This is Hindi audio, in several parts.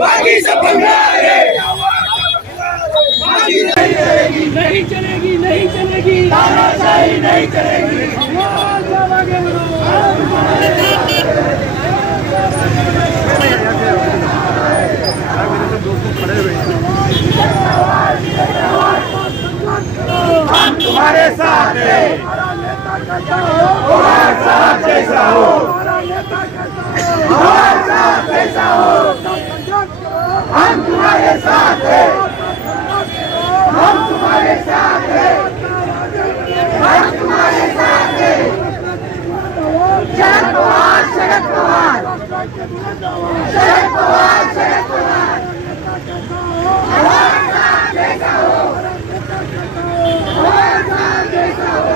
बागी सब बंगला रे। नहीं चलेगी, नहीं चलेगी, तानाशाही नहीं चलेगी। आवाज आवाज़ें हम तुम्हारे साथ हैं। हमारे साथ कैसा हो, हमारे साथ कैसा हो। हम तुम्हारे साथ हैं, हम तुम्हारे साथ हैं, हम तुम्हारे साथ हैं। शरद पवार, शरद पवार, शरद पवार, शरद पवार। हमारे साथ कैसा हो, हमारे साथ कैसा हो।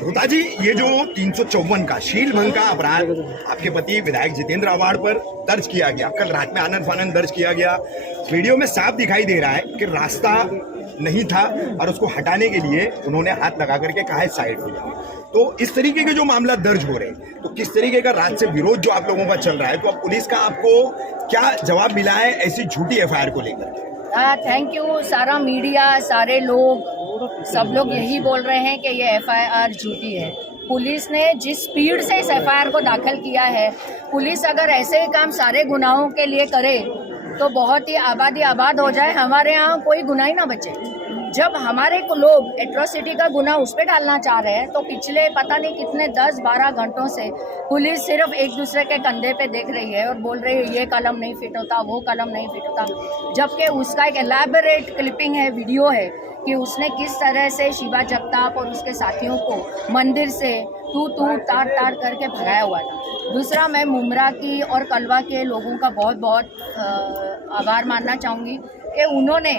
रोता जी, ये जो 354 का शील भंग का अपराध आपके पति विधायक जितेंद्र अवार्ड पर दर्ज किया गया, कल रात में आनंद फानंद दर्ज किया गया। वीडियो में साफ दिखाई दे रहा है कि रास्ता नहीं था और उसको हटाने के लिए उन्होंने हाथ लगा करके कहा है साइड हो जाओ। तो इस तरीके के जो मामला दर्ज हो रहे हैं, तो किस तरीके का रात से विरोध जो आप लोगों का चल रहा है, तो अब पुलिस का आपको क्या जवाब मिला है ऐसी झूठी एफआईआर को लेकर? Thank you. सारा मीडिया, सारे लोग, सब लोग यही बोल रहे हैं कि ये एफआईआर झूठी है। पुलिस ने जिस स्पीड से इस एफआईआर को दाखिल किया है, पुलिस अगर ऐसे ही काम सारे गुनाहों के लिए करे तो बहुत ही आबादी आबाद हो जाए, हमारे यहाँ कोई गुनाह ही ना बचे। जब हमारे को लोग एट्रोसिटी का गुनाह उस पर डालना चाह रहे हैं, तो पिछले पता नहीं कितने 10-12 घंटों से पुलिस सिर्फ एक दूसरे के कंधे पे देख रही है और बोल रही है ये कलम नहीं फिट होता, वो कलम नहीं फिट होता, जबकि उसका एक एलैबोरेट क्लिपिंग है, वीडियो है कि उसने किस तरह से शिवा जगताप और उसके साथियों को मंदिर से तू तार तार करके भगाया हुआ था। दूसरा, मैं मुमरा की और कलवा के लोगों का बहुत बहुत आभार मानना चाहूँगी कि उन्होंने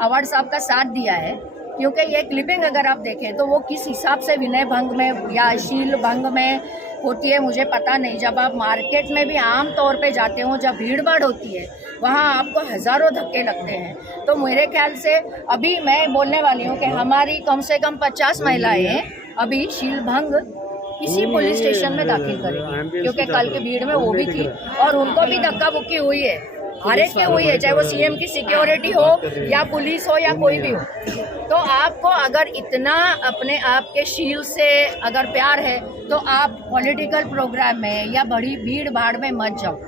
अवार्ड साहब का साथ दिया है, क्योंकि ये क्लिपिंग अगर आप देखें तो वो किस हिसाब से विनय भंग में या शील भंग में होती है मुझे पता नहीं। जब आप मार्केट में भी आम तौर पे जाते हो, जब भीड़ भाड़ होती है, वहाँ आपको हज़ारों धक्के लगते हैं। तो मेरे ख्याल से अभी मैं बोलने वाली हूँ कि हमारी कम से कम 50 महिलाएं अभी शील भंग इसी पुलिस स्टेशन में दाखिल करेंगी, क्योंकि कल की भीड़ में वो भी थी और उनको भी धक्का बुक्की हुई है, हर एक की हुई है, चाहे वो सीएम की सिक्योरिटी हो या पुलिस हो या कोई भी हो। तो आपको अगर इतना अपने आप के शील से अगर प्यार है तो आप पॉलिटिकल प्रोग्राम में या बड़ी भीड़ भाड़ में मत जाओ।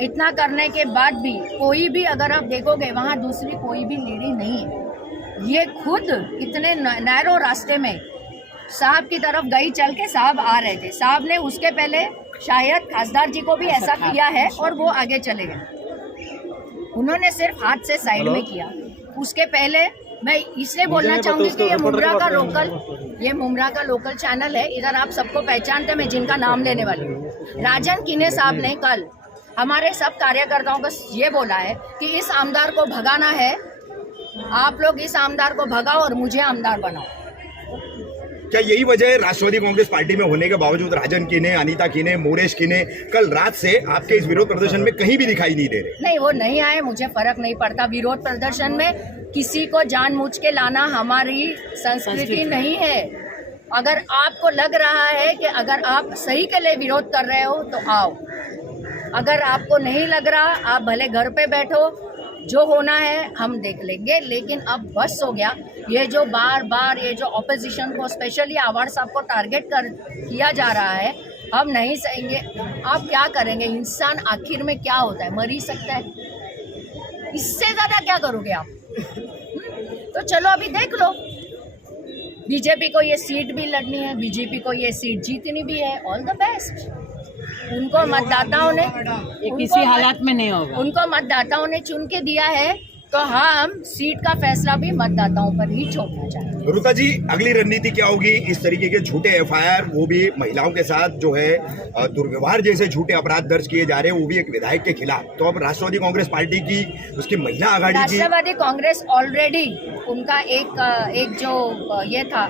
इतना करने के बाद भी कोई भी अगर आप देखोगे वहाँ दूसरी कोई भी लेडी नहीं है। ये खुद इतने नैरो रास्ते में साहब की तरफ गई चल के, साहब आ रहे थे, साहब ने उसके पहले शायद खासदार जी को भी ऐसा किया है और वो आगे चले गए। उन्होंने सिर्फ हाथ से साइड में किया। उसके पहले मैं इसलिए बोलना चाहूंगी कि ये मुमरा का लोकल चैनल है, इधर आप सबको पहचानते, मैं जिनका नाम लेने वाली हूँ। राजन किने साहब ने कल हमारे सब कार्यकर्ताओं को ये बोला है कि इस आमदार को भगाना है, आप लोग इस आमदार को भगाओ और मुझे आमदार बनाओ। क्या यही वजह है राष्ट्रवादी कांग्रेस पार्टी में होने के बावजूद राजन किने, अनीता किने, मोरेश किने कल रात से आपके इस विरोध प्रदर्शन में कहीं भी दिखाई नहीं दे रहे? नहीं, वो नहीं आए, मुझे फर्क नहीं पड़ता। विरोध प्रदर्शन में किसी को जानबूझ के लाना हमारी संस्कृति नहीं है। अगर आपको लग रहा है कि अगर आप सही के लिए विरोध कर रहे हो तो आओ, अगर आपको नहीं लग रहा आप भले घर पे बैठो, जो होना है हम देख लेंगे। लेकिन अब बस हो गया, ये जो बार बार ये जो ऑपोजिशन को स्पेशली अवार्ड साहब को टारगेट किया जा रहा है, हम नहीं सहेंगे। आप क्या करेंगे? इंसान आखिर में क्या होता है, मर ही सकता है, इससे ज़्यादा क्या करोगे आप? तो चलो अभी देख लो, बीजेपी को ये सीट भी लड़नी है, बीजेपी को ये सीट जीतनी भी है, ऑल द बेस्ट। उनको मतदाताओं ने किसी हालात में नहीं होगा, उनको मतदाताओं ने चुन के दिया है तो हम सीट का फैसला भी मतदाताओं पर ही छोड़ना चाहेंगे। रुता जी, अगली रणनीति क्या होगी? इस तरीके के झूठे एफआईआर, वो भी महिलाओं के साथ जो है दुर्व्यवहार जैसे झूठे अपराध दर्ज किए जा रहे हैं, वो भी एक विधायक के खिलाफ। तो अब राष्ट्रवादी कांग्रेस पार्टी की, उसकी महिला आघाड़ी की, राष्ट्रवादी कांग्रेस ऑलरेडी उनका एक जो ये था,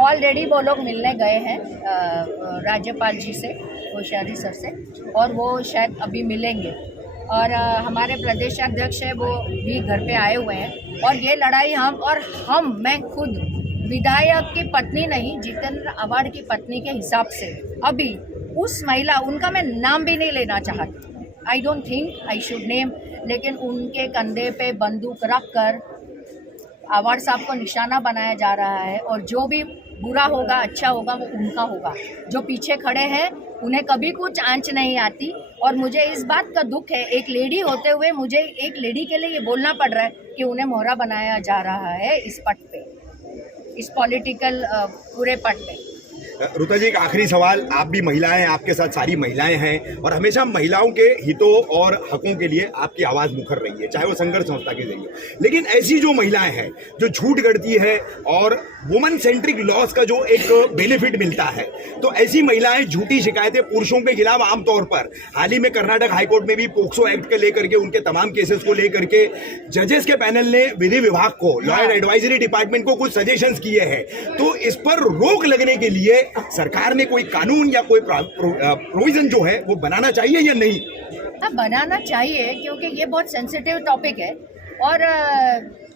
ऑलरेडी वो लोग मिलने गए हैं राज्यपाल जी से, कोश्यारी सर से, और वो शायद अभी मिलेंगे। और हमारे प्रदेश अध्यक्ष है वो भी घर पे आए हुए हैं। और ये लड़ाई मैं खुद विधायक की पत्नी नहीं, जितेंद्र आव्हाड की पत्नी के हिसाब से अभी उस महिला, उनका मैं नाम भी नहीं लेना चाहती, I don't think I should name, लेकिन उनके कंधे पे बंदूक रख कर आव्हाड साहब को निशाना बनाया जा रहा है। और जो भी बुरा होगा, अच्छा होगा, वो उनका होगा। जो पीछे खड़े हैं उन्हें कभी कुछ आंच नहीं आती। और मुझे इस बात का दुख है, एक लेडी होते हुए मुझे एक लेडी के लिए ये बोलना पड़ रहा है कि उन्हें मोहरा बनाया जा रहा है इस पट पे, इस पॉलिटिकल पूरे पट पे। रुता जी, एक आखिरी सवाल। आप भी महिलाएं हैं, आपके साथ सारी महिलाएं हैं, और हमेशा महिलाओं के हितों और हकों के लिए आपकी आवाज मुखर रही है, चाहे वो संघर्ष संस्था के जरिए। लेकिन ऐसी जो महिलाएं हैं जो झूठ गढ़ती है और वुमन सेंट्रिक लॉस का जो एक बेनिफिट मिलता है, तो ऐसी महिलाएं झूठी शिकायतें पुरुषों के खिलाफ आमतौर पर, हाल ही में कर्नाटक हाईकोर्ट में भी पोक्सो एक्ट के लेकर के, उनके तमाम केसेस को लेकर के जजेस के पैनल ने विधि विभाग को, लॉयर एडवाइजरी डिपार्टमेंट को कुछ सजेशंस किए हैं। तो इस पर रोक लगने के लिए सरकार ने कोई कानून या कोई प्रोविजन जो है वो बनाना चाहिए या नहीं? बनाना चाहिए, क्योंकि ये बहुत सेंसिटिव टॉपिक है। और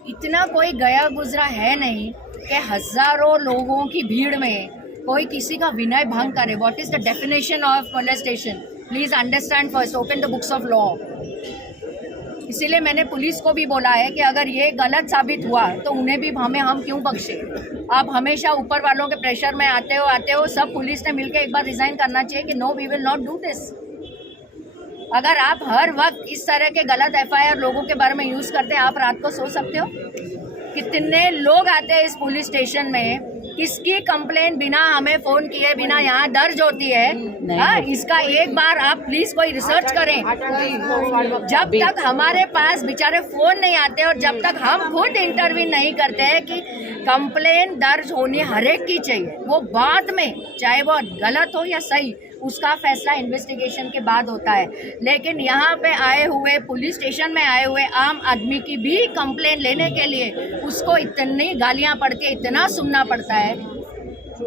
इतना कोई गया गुजरा है नहीं कि हजारों लोगों की भीड़ में कोई किसी का विनय भंग करे। What is the definition of molestation? Please understand first, open the books of law. इसीलिए मैंने पुलिस को भी बोला है कि अगर ये गलत साबित हुआ तो उन्हें भी हम क्यों बख्शे। आप हमेशा ऊपर वालों के प्रेशर में आते हो। सब पुलिस ने मिलकर एक बार रिजाइन करना चाहिए कि no, we will not do this. अगर आप हर वक्त इस तरह के गलत एफआईआर लोगों के बारे में यूज करते हैं, आप रात को सो सकते हो? कितने लोग आते हैं इस पुलिस स्टेशन में, किसकी कंप्लेन बिना हमें फोन किए बिना यहाँ दर्ज होती है। इसका एक बार आप प्लीज कोई रिसर्च करें। जब तक हमारे पास बेचारे फोन नहीं आते और जब तक हम खुद इंटरव्यू नहीं करते हैं कि कंप्लेन दर्ज होनी हर एक की चाहिए, वो बाद में चाहे वो गलत हो या सही, उसका फैसला इन्वेस्टिगेशन के बाद होता है। लेकिन यहाँ पे आए हुए, पुलिस स्टेशन में आए हुए आम आदमी की भी कंप्लेन लेने के लिए उसको इतनी गालियाँ पड़ के इतना सुनना पड़ता है।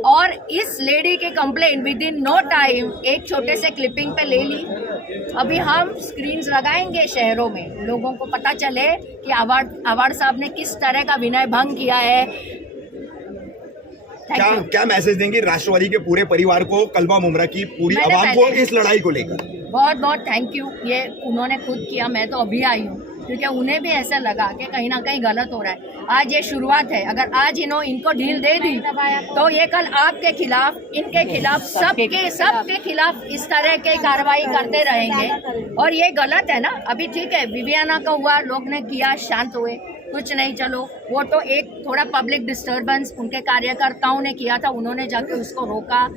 और इस लेडी की complain within no time एक छोटे से क्लिपिंग पे ले ली। अभी हम स्क्रीन्स लगाएंगे शहरों में, लोगों को पता चले कि आव्हाड साहब ने किस तरह का विनय भंग किया है। क्या मैसेज देंगे राष्ट्रवादी के पूरे परिवार को, कलवा मुमरा की पूरी आवाम को इस लड़ाई को लेकर? बहुत बहुत थैंक यू। ये उन्होंने खुद किया, मैं तो अभी आई हूँ, क्योंकि उन्हें भी ऐसा लगा कि कहीं ना कहीं गलत हो रहा है। आज ये शुरुआत है, अगर आज इनको ढील दे दी तो ये कल आपके खिलाफ, इनके खिलाफ, सबके खिलाफ इस तरह के कार्रवाई करते रहेंगे। और ये गलत है ना। अभी ठीक है, विवियाना का हुआ, लोग ने किया, शांत हुए, कुछ नहीं, चलो वो तो एक थोड़ा पब्लिक डिस्टर्बेंस उनके कार्यकर्ताओं ने किया था, उन्होंने जाके उसको रोका,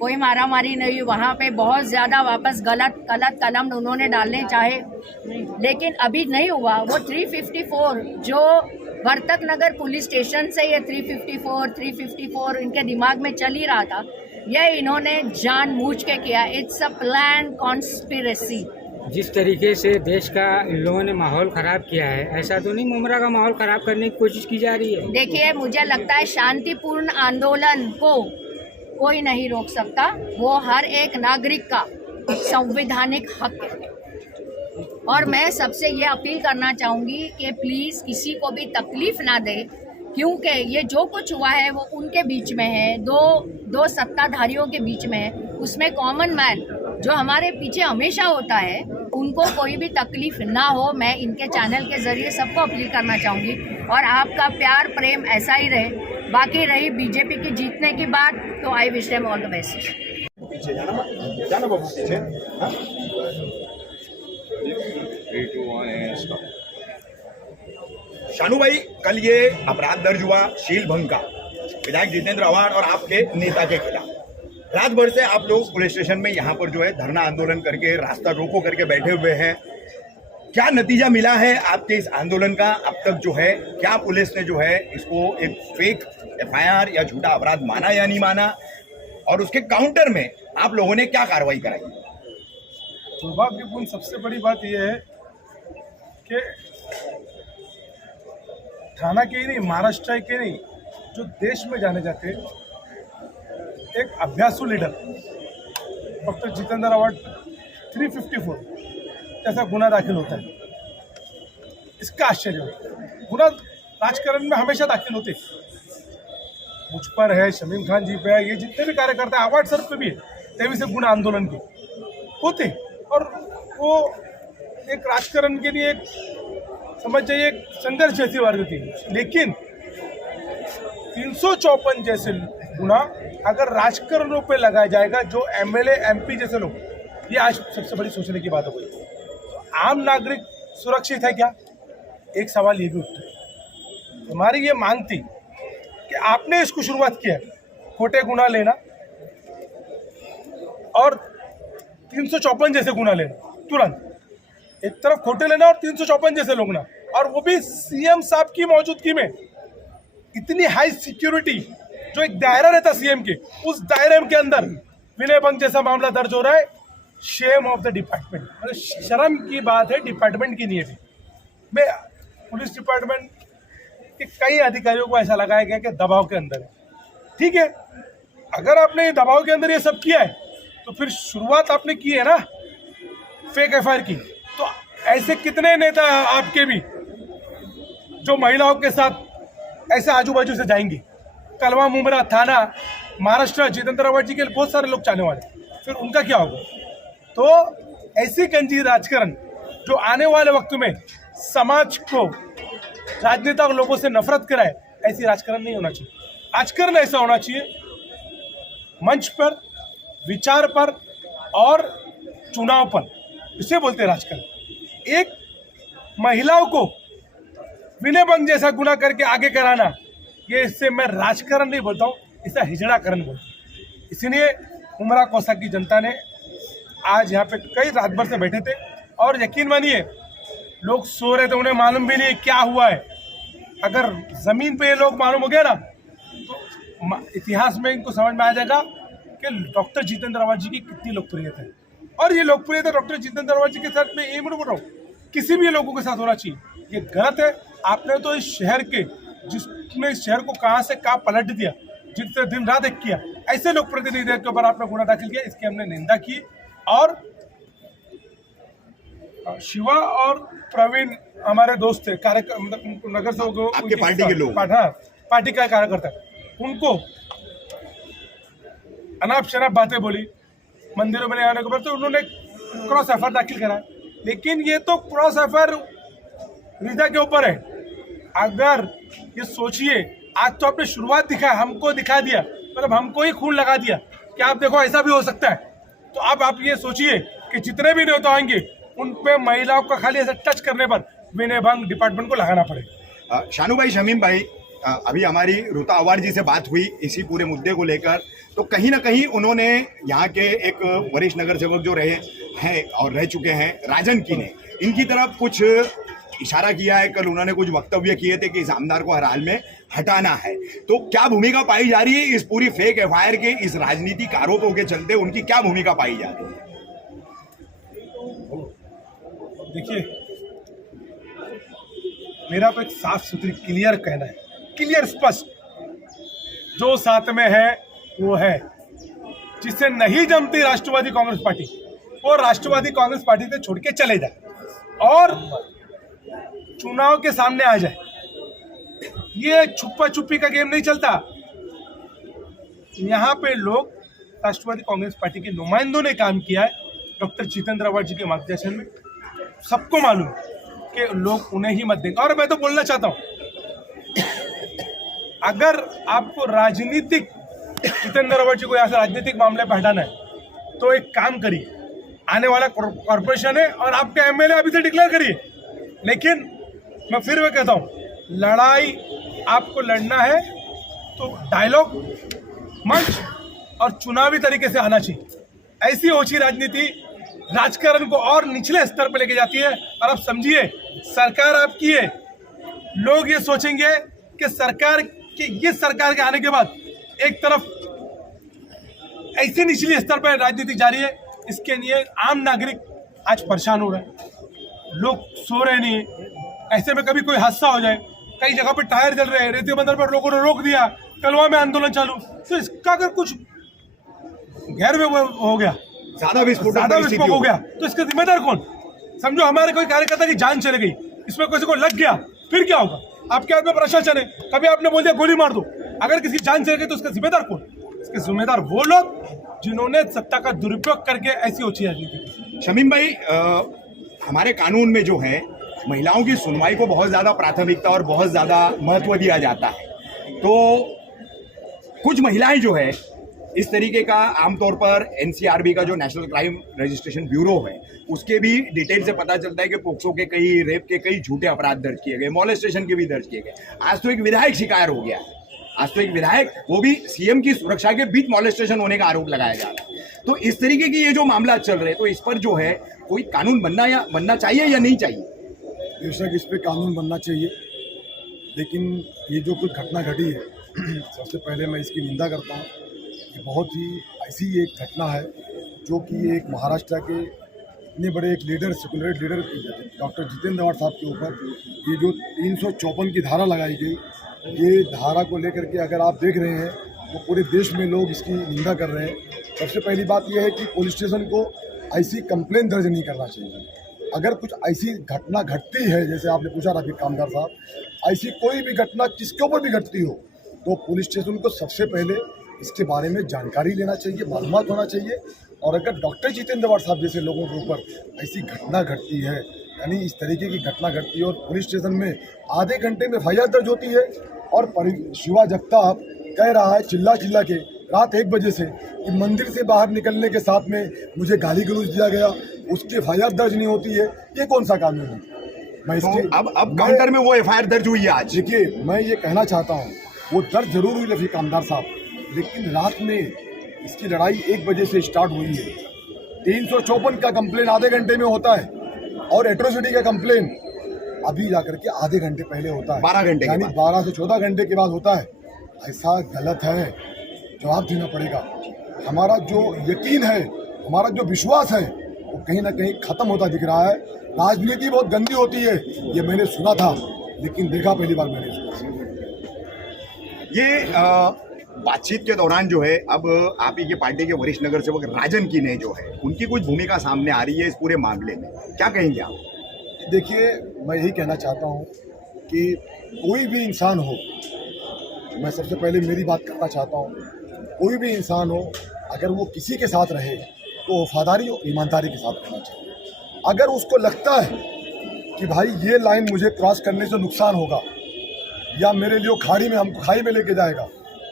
कोई मारामारी नहीं। वहाँ पे बहुत ज़्यादा वापस गलत कलम उन्होंने डालने चाहे, लेकिन अभी नहीं हुआ। वो 354 जो वर्तक नगर पुलिस स्टेशन से ये 354 इनके दिमाग में चल ही रहा था, ये इन्होंने जानबूझ के किया। It's a plan conspiracy. जिस तरीके से देश का इन लोगों ने माहौल खराब किया है, ऐसा तो नहीं मुमरा का माहौल खराब करने की कोशिश की जा रही है? देखिए, मुझे लगता है शांतिपूर्ण आंदोलन को कोई नहीं रोक सकता। वो हर एक नागरिक का संवैधानिक हक है। और मैं सबसे ये अपील करना चाहूँगी कि प्लीज़ किसी को भी तकलीफ ना दे, क्योंकि ये जो कुछ हुआ है वो उनके बीच में है, दो सत्ताधारियों के बीच में है। उसमें कॉमन मैन जो हमारे पीछे हमेशा होता है, उनको कोई भी तकलीफ ना हो। मैं इनके चैनल के जरिए सबको अपील करना चाहूँगी। और आपका प्यार प्रेम ऐसा ही रहे। बाकी रही बीजेपी की जीतने की बात, तो I wish them all the best. पीछे जाना बाबू, पीछे। हाँ? 3, 2, 1 शानू भाई, कल ये अपराध दर्ज हुआ शील भंग का, विधायक जितेंद्र आव्हाड और आपके नेता के खिलाफ। रात भर से आप लोग पुलिस स्टेशन में यहाँ पर जो है धरना आंदोलन करके, रास्ता रोको करके बैठे हुए हैं। क्या नतीजा मिला है आपके इस आंदोलन का अब तक जो है? क्या पुलिस ने जो है इसको एक फेक एफआईआर या झूठा अपराध माना या नहीं माना, और उसके काउंटर में आप लोगों ने क्या कार्रवाई कराई? दुर्भाग्यपूर्ण सबसे बड़ी बात यह है कि थाना के ही नहीं, महाराष्ट्र के नहीं, जो देश में जाने जाते एक अभ्यासु लीडर डॉक्टर जितेंद्र अवार्ड 354 जैसा गुना दाखिल होता है। इसका आश्चर्य होता है। गुना राजकारण में हमेशा दाखिल होते, मुझ पर है, शमीम खान जी पे है, ये जितने भी कार्यकर्ता अवार्ड सर पे भी है, तेवी से गुना आंदोलन के होते, और वो एक राजकारण के लिए एक समझ जाइए एक संघर्ष जैसी वर्ग थी। लेकिन 354 जैसे गुना अगर राजकारणों पे लगाया जाएगा, जो एमएलए एमपी जैसे लोग, ये आज सबसे बड़ी सोचने की बात हो गई। तो आम नागरिक सुरक्षित है क्या? एक सवाल ये भी उठता है। हमारी ये मांग थी कि आपने इसको शुरुआत किया खोटे गुना लेना और 354 जैसे गुना लेना, तुरंत एक तरफ खोटे लेना और 354 जैसे लोग ना, और वो भी सीएम साहब की मौजूदगी में। इतनी हाई सिक्योरिटी, जो एक दायरा रहता सीएम के, उस दायरे के अंदर विनय भंग जैसा मामला दर्ज हो रहा है। शेम ऑफ द डिपार्टमेंट, मतलब शर्म की बात है डिपार्टमेंट की नहीं है। मैं पुलिस डिपार्टमेंट के कई अधिकारियों को ऐसा लगाया गया कि दबाव के अंदर है। ठीक है, अगर आपने दबाव के अंदर ये सब किया है तो फिर शुरुआत आपने की है ना फेक एफआईआर की। तो ऐसे कितने नेता आपके भी जो महिलाओं के साथ ऐसे आजू बाजू से जाएंगे? कलवा मुमरा थाना महाराष्ट्र जितेंद्र अवार्ड जी के बहुत सारे लोग चाहने वाले, फिर उनका क्या होगा? तो ऐसी गंजी राजकारण जो आने वाले वक्त में समाज को, राजनेता लोगों से नफरत कराए, ऐसी राजकारण नहीं होना चाहिए। राजकारण ऐसा होना चाहिए मंच पर, विचार पर और चुनाव पर, इसे बोलते हैं राजकारण। एक महिलाओं को विनय भंग जैसा गुना करके आगे कराना, ये इससे मैं राजकारण नहीं बोलता हूँ, इसे हिजड़ाकरण बोलता हूँ। इसीलिए उमरा कोसा की जनता ने आज यहाँ पे कई रात भर से बैठे थे, और यकीन मानिए लोग सो रहे थे, उन्हें मालूम भी नहीं क्या हुआ है। अगर जमीन पे ये लोग मालूम हो गया ना, तो इतिहास में इनको समझ में आ जाएगा कि डॉक्टर जितेंद्र अवार्ड जी की कितनी लोकप्रियता है। और ये लोकप्रियता डॉक्टर जितेंद्र अवार्ड जी के साथ मैं ये बोल रहा हूँ, किसी भी लोगों के साथ होना चाहिए। ये गलत है। आपने तो इस शहर के, जिसने इस शहर को कहाँ से कहाँ पलट दिया, जिससे दिन रात एक किया, ऐसे लोक प्रतिनिधियों के ऊपर आपने गुना दाखिल किया, इसकी हमने निंदा की। और शिवा और प्रवीण हमारे दोस्त थे, मतलब नगर सेवक, आपके पार्टी के लोग, हाँ, पार्टी का कार्यकर्ता, उनको अनाप शनाप बातें बोली मंदिरों में आने के बाद, तो उन्होंने क्रॉस एफआईआर दाखिल करा। लेकिन ये तो क्रॉस एफआईआर रिदा के ऊपर है। अगर ये सोचिए, आज तो आपने शुरुआत दिखा, हमको दिखा दिया, मतलब हमको ही खून लगा दिया कि आप देखो ऐसा भी हो सकता है। तो अब आप ये सोचिए कि जितने भी नेता आएंगे उन पे महिलाओं का खाली ऐसा टच करने पर विनय भंग डिपार्टमेंट को लगाना पड़ेगा। शानू भाई, शमीम भाई, अभी हमारी ऋता अवार्ड जी से बात हुई इसी पूरे मुद्दे को लेकर, तो कहीं ना कहीं उन्होंने यहाँ के एक वरिष्ठ नगर सेवक जो रहे हैं और रह चुके हैं, राजन की ने इनकी तरफ कुछ इशारा किया है। कल उन्होंने कुछ वक्तव्य किए थे कि इस आमदार को हर हाल में हटाना है। तो क्या भूमिका पाई जा रही है इस पूरी फेक एफआईआर के, इस राजनीतिक आरोपों के चलते उनकी क्या भूमिका पाई जा रही है? देखिए, मेरा तो एक साफ सुथरी क्लियर कहना है, क्लियर स्पष्ट, जो साथ में है वो है। जिससे नहीं जमती राष्ट्रवादी कांग्रेस पार्टी, वो राष्ट्रवादी कांग्रेस पार्टी से छोड़ के चले जाए और चुनाव के सामने आ जाए। ये छुपा छुपी का गेम नहीं चलता। यहाँ पे लोग, राष्ट्रवादी कांग्रेस पार्टी के नुमाइंदों ने काम किया है डॉक्टर जितेंद्र अवार्ड जी के मार्गदर्शन में। सबको मालूम कि लोग उन्हें ही मत देंगे। और मैं तो बोलना चाहता हूँ, अगर आपको राजनीतिक जितेंद्र अवार्ड जी को यहाँ से राजनीतिक मामले पर हटाना है तो एक काम करिए, आने वाला कॉर्पोरेशन है और आपके एमएलए अभी से डिक्लेयर करिए। लेकिन मैं फिर मैं कहता हूँ, लड़ाई आपको लड़ना है तो डायलॉग, मंच और चुनावी तरीके से आना चाहिए। ऐसी ओछी राजनीति राजकारण को और निचले स्तर पर लेके जाती है। और अब समझिए सरकार आपकी है, लोग ये सोचेंगे कि सरकार के आने के बाद एक तरफ ऐसे निचले स्तर पर राजनीति जारी है, इसके लिए आम नागरिक आज परेशान हो रहे हैं, लोग सो रहे नहीं है। ऐसे में कभी कोई हादसा हो जाए, कई जगह पे टायर जल रहे हैं, रेती बंदर पर लोगों ने रोक दिया, कलवा में आंदोलन चालू, तो इसका अगर कुछ गैर हो गया, ज्यादा विस्फोट हो गया, तो इसका जिम्मेदार कौन? समझो हमारे कोई कार्यकर्ता की जान चली गई, इसमें किसी को लग गया, फिर क्या होगा? आपके हाथ में प्रशासन है, कभी आपने बोल दिया गोली मार दो, अगर किसी जान चली गई तो उसका जिम्मेदार कौन? इसके जिम्मेदार वो लोग जिन्होंने सत्ता का दुरुपयोग करके ऐसी ओछी राजनीति की। शमीम भाई, हमारे कानून में जो है महिलाओं की सुनवाई को बहुत ज्यादा प्राथमिकता और बहुत ज्यादा महत्व दिया जाता है, तो कुछ महिलाएं जो है इस तरीके का आमतौर पर एनसीआरबी का जो नेशनल क्राइम रजिस्ट्रेशन ब्यूरो है उसके भी डिटेल से पता चलता है कि पोक्सो के कई, रेप के कई झूठे अपराध दर्ज किए गए, मॉलेस्टेशन के भी दर्ज किए गए। आज तो एक विधायक शिकार हो गया है, आज तो एक विधायक, वो भी सीएम की सुरक्षा के बीच मॉलेस्टेशन होने का आरोप लगाया जा रहा है। तो इस तरीके की ये जो मामला चल रहे हैं, तो इस पर जो है कोई कानून बनना चाहिए या नहीं चाहिए? बेशक इस पे कानून बनना चाहिए, लेकिन ये जो कुछ घटना घटी है सबसे पहले मैं इसकी निंदा करता हूँ। ये बहुत ही ऐसी एक घटना है जो कि एक महाराष्ट्र के इतने बड़े एक leader, secular leader doctor Jitendra Awhad साहब के ऊपर ये जो 354 की धारा लगाई गई, ये धारा को लेकर के अगर आप देख रहे हैं तो पूरे देश में लोग इसकी निंदा कर रहे हैं। सबसे पहली बात यह है कि पुलिस स्टेशन को ऐसी कंप्लेंट दर्ज नहीं करना चाहिए। अगर कुछ ऐसी घटना घटती है, जैसे आपने पूछा रफीक कामदार साहब, ऐसी कोई भी घटना किसके ऊपर भी घटती हो तो पुलिस स्टेशन को सबसे पहले इसके बारे में जानकारी लेना चाहिए, मालूमात होना चाहिए। और अगर डॉक्टर जितेंद्र आवाड़ साहब जैसे लोगों के ऊपर ऐसी घटना घटती है, यानी इस तरीके की घटना घटती है और पुलिस स्टेशन में आधे घंटे में FIR दर्ज होती है, और शिवा जगताप कह रहा है चिल्ला के रात 1 बजे से कि मंदिर से बाहर निकलने के साथ में मुझे गाली गलौज दिया गया, उसकी FIR दर्ज नहीं होती है। ये कौन सा कानून है? मैं इसके अब काउंटर में वो FIR दर्ज हुई है आज। देखिए, मैं ये कहना चाहता हूँ वो दर्ज जरूर हुई रफीक कामदार साहब, लेकिन रात में इसकी लड़ाई 1 बजे से स्टार्ट हुई है। 354 का कंप्लेन आधे घंटे में होता है और एट्रोसिटी का कंप्लेन अभी जाकर के आधे घंटे पहले होता है, 12 घंटे, यानी 12 से 14 घंटे के बाद होता है। ऐसा गलत है, जवाब देना पड़ेगा। हमारा जो यकीन है, हमारा जो विश्वास है, वो कहीं ना कहीं खत्म होता दिख रहा है। राजनीति बहुत गंदी होती है, ये मैंने सुना था, लेकिन देखा पहली बार मैंने इसको। ये बातचीत के दौरान जो है, अब आप ही के पार्टी के वरिष्ठ नगर सेवक राजन की ने जो है उनकी कुछ भूमिका सामने आ रही है इस पूरे मामले में, क्या कहेंगे आप? देखिए, मैं यही कहना चाहता हूँ कि कोई भी इंसान हो, मैं सबसे पहले मेरी बात करना चाहता हूँ, कोई भी इंसान हो अगर वो किसी के साथ रहे तो वफादारी और ईमानदारी के साथ रहना चाहिए। अगर उसको लगता है कि भाई ये लाइन मुझे क्रॉस करने से नुकसान होगा या मेरे लिए खाड़ी में हमको खाई में लेके जाएगा,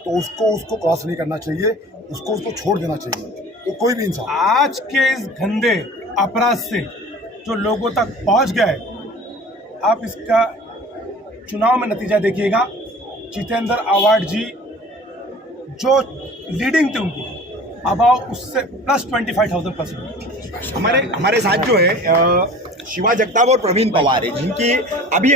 तो उसको क्रॉस नहीं करना चाहिए, उसको छोड़ देना चाहिए। तो कोई भी इंसान आज के इस गंदे अपराध से जो लोगों तक पहुंच गए, आप इसका चुनाव में नतीजा देखिएगा। जितेंद्र आवाड़ जी जो लीडिंग थी उनकी, अबाव उससे +25,000%। हमारे साथ जो है शिवा जगताप और प्रवीण पवार है, जिनकी अभी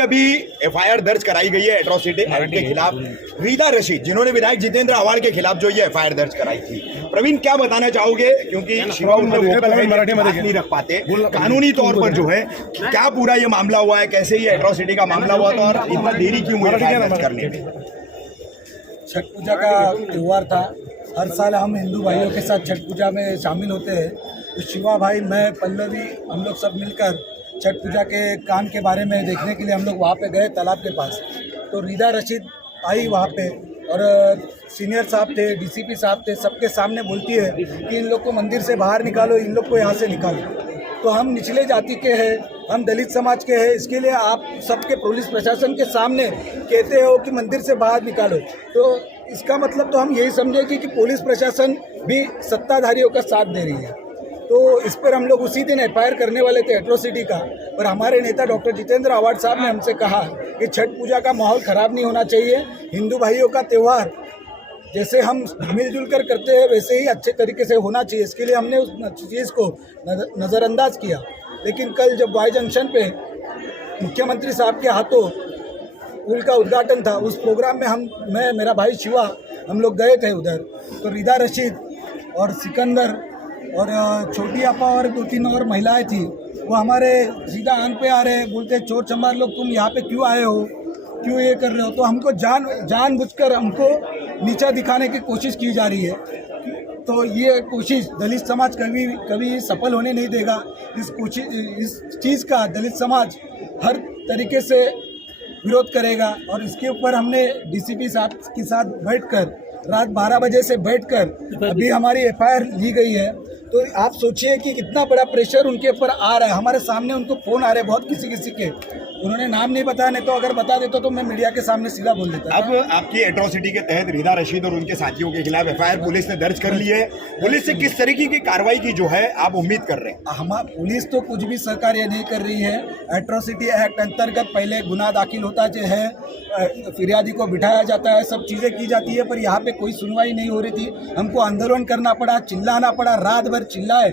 FIR दर्ज कराई गई है एट्रोसिटी एक्ट के खिलाफ। रीदा रशीद, जिन्होंने विधायक जितेंद्र आवाड़ के खिलाफ जो ये FIR दर्ज कराई थी। प्रवीण, क्या बताना चाहोगे? क्योंकि शिवा नहीं रख पाते कानूनी तौर पर, जो है क्या पूरा ये मामला हुआ है, कैसे ये एट्रोसिटी का मामला हुआ था और इतना देरी क्यों हुई दर्ज करने में? छठ पूजा का त्यौहार था, हर साल हम हिंदू भाइयों के साथ छठ पूजा में शामिल होते हैं। तो शिवा भाई, मैं, पल्लवी, हम लोग सब मिलकर छठ पूजा के काम के बारे में देखने के लिए हम लोग वहाँ पे गए तालाब के पास। तो रीदा रशीद आई वहाँ पे और सीनियर साहब थे, DCP साहब थे, सबके सामने बोलती है कि इन लोग को मंदिर से बाहर निकालो, इन लोग को यहाँ से निकालो। तो हम निचले जाति के हैं, हम दलित समाज के हैं, इसके लिए आप सबके पुलिस प्रशासन के सामने कहते हो कि मंदिर से बाहर निकालो, तो इसका मतलब तो हम यही समझेंगे कि पुलिस प्रशासन भी सत्ताधारियों का साथ दे रही है। तो इस पर हम लोग उसी दिन FIR करने वाले थे एट्रोसिटी का, पर हमारे नेता डॉक्टर जितेंद्र आवाड़ साहब ने हमसे कहा कि छठ पूजा का माहौल ख़राब नहीं होना चाहिए, हिंदू भाइयों का त्यौहार जैसे हम मिलजुल कर करते हैं वैसे ही अच्छे तरीके से होना चाहिए, इसके लिए हमने उस चीज़ को नज़रअंदाज किया। लेकिन कल जब वाई जंक्शन पे मुख्यमंत्री साहब के हाथों पुल का उद्घाटन था, उस प्रोग्राम में मैं मेरा भाई शिवा हम लोग गए थे उधर, तो रिदा रशीद और सिकंदर और छोटी आपा और 2-3 और महिलाएं थी, वो हमारे सीधा आंख पे आ रहे, बोलते चोर चमार लोग तुम यहाँ पे क्यों आए हो, क्यों ये कर रहे हो। तो हमको जानबूझकर हमको नीचा दिखाने की कोशिश की जा रही है। तो ये कोशिश दलित समाज कभी सफल होने नहीं देगा। इस चीज़ का दलित समाज हर तरीके से विरोध करेगा। और इसके ऊपर हमने डीसीपी साहब के साथ बैठकर रात 12 बजे से बैठकर अभी हमारी एफआईआर ली गई है। तो आप सोचिए कि कितना बड़ा प्रेशर उनके ऊपर आ रहा है। हमारे सामने उनको फ़ोन आ रहे हैं बहुत किसी के, उन्होंने नाम नहीं बताया, नहीं तो अगर बता देता तो मैं मीडिया के सामने सीधा बोल देता। अब आपकी एट्रोसिटी के तहत रिदा रशीद और उनके साथियों के खिलाफ एफआईआर पुलिस ने दर्ज कर ली है। पुलिस से किस तरीके की कार्रवाई की जो है आप उम्मीद कर रहे हैं? हम पुलिस तो कुछ भी सरकार ये नहीं कर रही है। एट्रोसिटी एक्ट अंतर्गत पहले गुनाह दाखिल होता है, फिरियादी को बिठाया जाता है, सब चीज़ें की जाती है, पर यहाँ पे कोई सुनवाई नहीं हो रही थी। हमको आंदोलन करना पड़ा, चिल्लाना पड़ा, रात भर चिल्लाए,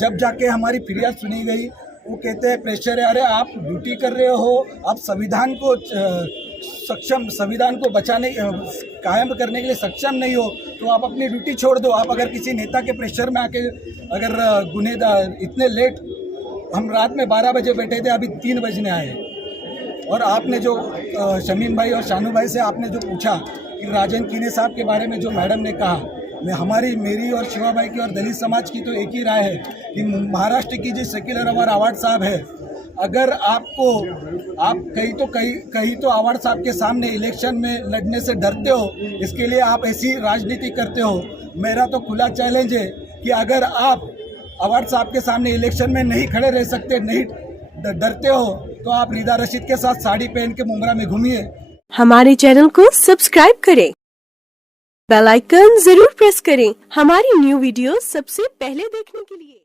जब जाके हमारी फिरियाद सुनी गई। वो कहते हैं प्रेशर है, अरे आप ड्यूटी कर रहे हो, आप संविधान को बचाने कायम करने के लिए सक्षम नहीं हो तो आप अपनी ड्यूटी छोड़ दो। आप अगर किसी नेता के प्रेशर में आके अगर गुनेगार इतने लेट, हम रात में 12 बजे बैठे थे, अभी 3 बजने आए। और आपने जो शमीम भाई और शानू भाई से आपने जो पूछा कि राजन कीने साहब के बारे में जो मैडम ने कहा, मेरी और शिवा भाई की और दलित समाज की तो एक ही राय है कि महाराष्ट्र की जो सेक्युलर अवार्ड साहब है, अगर आप कहीं तो अवार्ड साहब के सामने इलेक्शन में लड़ने से डरते हो, इसके लिए आप ऐसी राजनीति करते हो। मेरा तो खुला चैलेंज है कि अगर आप अवार्ड साहब के सामने इलेक्शन में नहीं खड़े रह सकते, नहीं डरते हो, तो आप रिदा रशीद के साथ साड़ी पहन के मुंब्रा में घूमिए। हमारे चैनल को सब्सक्राइब करें, बेल आइकन जरूर प्रेस करें हमारी न्यू वीडियो सबसे पहले देखने के लिए।